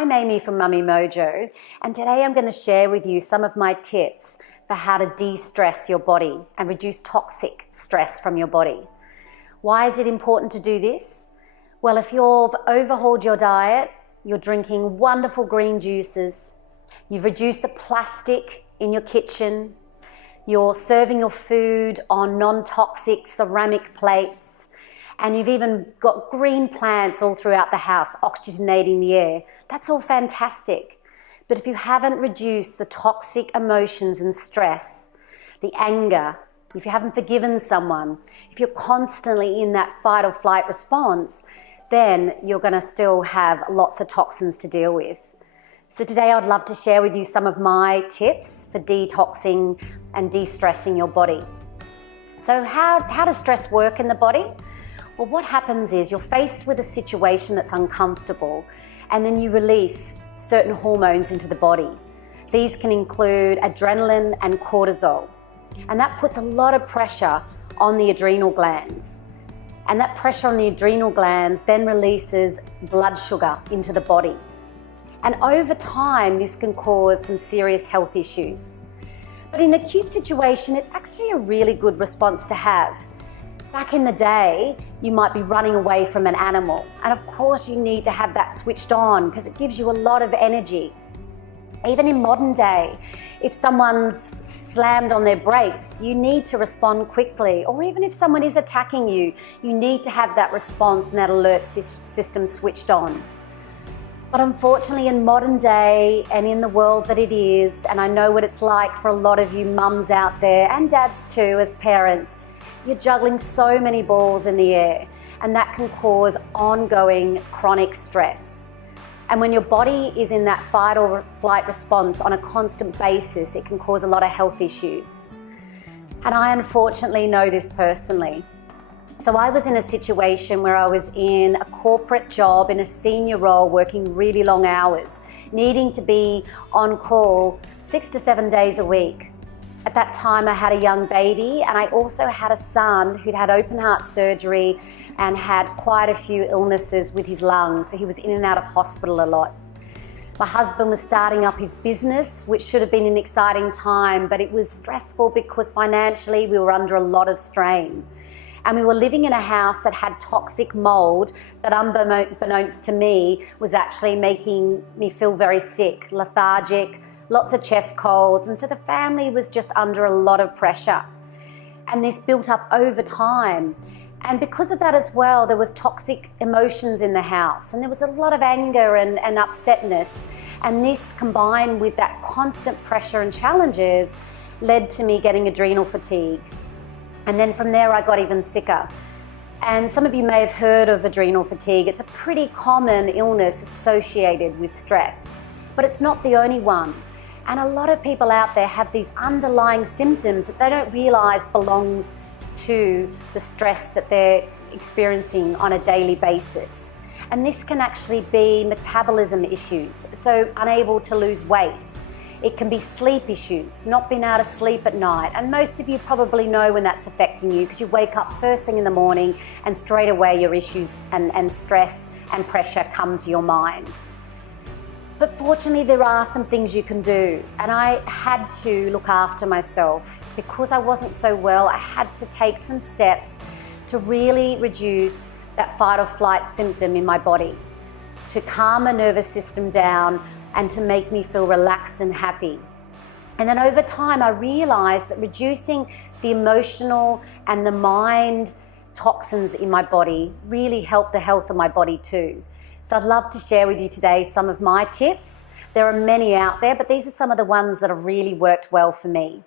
I'm Amy from Mummy Mojo, and today I'm going to share with you some of my tips for how to de-stress your body and reduce toxic stress from your body. Why is it important to do this? Well, if you've overhauled your diet, you're drinking wonderful green juices, you've reduced the plastic in your kitchen, you're serving your food on non-toxic ceramic plates, and you've even got green plants all throughout the house, oxygenating the air. That's all fantastic. But if you haven't reduced the toxic emotions and stress, the anger, if you haven't forgiven someone, if you're constantly in that fight or flight response, then you're going to still have lots of toxins to deal with. So today I'd love to share with you some of my tips for detoxing and de-stressing your body. So how does stress work in the body? Well, what happens is you're faced with a situation that's uncomfortable, and then you release certain hormones into the body. These can include adrenaline and cortisol, and that puts a lot of pressure on the adrenal glands. And that pressure on the adrenal glands then releases blood sugar into the body. And over time, this can cause some serious health issues. But in an acute situation, it's actually a really good response to have. Back in the day, you might be running away from an animal, and of course you need to have that switched on because it gives you a lot of energy. Even in modern day, if someone's slammed on their brakes, you need to respond quickly, or even if someone is attacking you, you need to have that response and that alert system switched on. But unfortunately, in modern day and in the world that it is, and I know what it's like for a lot of you mums out there and dads too as parents, you're juggling so many balls in the air, and that can cause ongoing chronic stress. And when your body is in that fight or flight response on a constant basis, it can cause a lot of health issues. And I unfortunately know this personally. So I was in a situation where I was in a corporate job in a senior role, working really long hours, needing to be on call 6 to 7 days a week. At that time, I had a young baby, and I also had a son who'd had open heart surgery and had quite a few illnesses with his lungs. So he was in and out of hospital a lot. My husband was starting up his business, which should have been an exciting time, but it was stressful because financially we were under a lot of strain. And we were living in a house that had toxic mold that, unbeknownst to me, was actually making me feel very sick, lethargic, lots of chest colds, and so the family was just under a lot of pressure. And this built up over time. And because of that as well, there was toxic emotions in the house, and there was a lot of anger and upsetness. And this, combined with that constant pressure and challenges, led to me getting adrenal fatigue. And then from there, I got even sicker. And some of you may have heard of adrenal fatigue. It's a pretty common illness associated with stress, but it's not the only one. And a lot of people out there have these underlying symptoms that they don't realize belongs to the stress that they're experiencing on a daily basis. And this can actually be metabolism issues, so unable to lose weight. It can be sleep issues, not being able to sleep at night. And most of you probably know when that's affecting you because you wake up first thing in the morning and straight away your issues and stress and pressure come to your mind. But fortunately, there are some things you can do. And I had to look after myself. Because I wasn't so well, I had to take some steps to really reduce that fight or flight symptom in my body, to calm my nervous system down and to make me feel relaxed and happy. And then over time, I realized that reducing the emotional and the mind toxins in my body really helped the health of my body too. So I'd love to share with you today some of my tips. There are many out there, but these are some of the ones that have really worked well for me.